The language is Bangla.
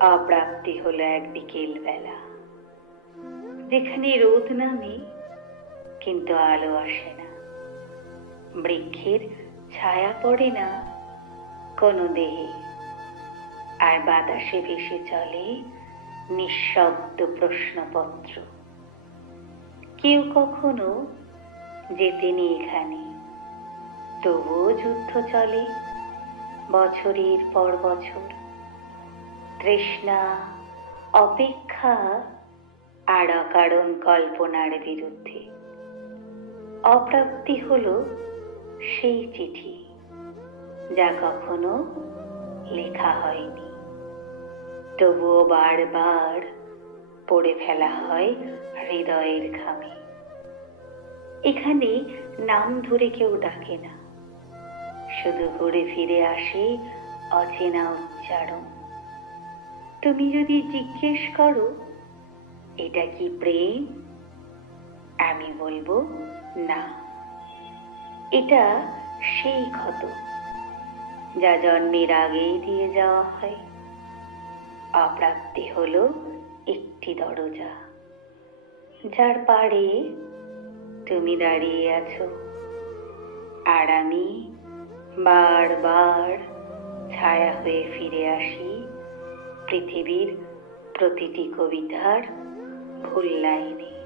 অপ্রাপ্তি হলো এক বিকেল বেলা। যেখানে রোদ নামে, কিন্তু আলো আসে না। বৃক্ষের ছায়া পড়ে না কোনো দেহে। আর বাতাসে ভেসে চলে নিঃশব্দ প্রশ্নপত্র। কেউ কখনো যেতেনি এখানে। তবুও যুদ্ধ চলে বছরের পর বছর। তৃষ্ণা, অপেক্ষা আর অকারণ কল্পনার বিরুদ্ধে। অপ্রাপ্তি হলো সেই চিঠি, যা কখনো লেখা হয়নি। তবুও বারবার পড়ে ফেলা হয় হৃদয়ের খামে এখানে নাম ধরে কেউ ডাকে না। শুধু ঘুরে ফিরে আসে অচেনা উচ্চারণ। তুমি যদি জিজ্ঞেস করো, এটা কি প্রেম? আমি বলব, না। এটা সেই ক্ষত, যা জন্মের আগেই দিয়ে যাওয়া হয়। অপ্রাপ্তি হলো একটি দরজা, যার পাড়ে তুমি দাঁড়িয়ে আছো। আর আমি বারবার ছায়া হয়ে ফিরে আসি পৃথিবীর প্রতিটি কবিতার ভুল লাইনে।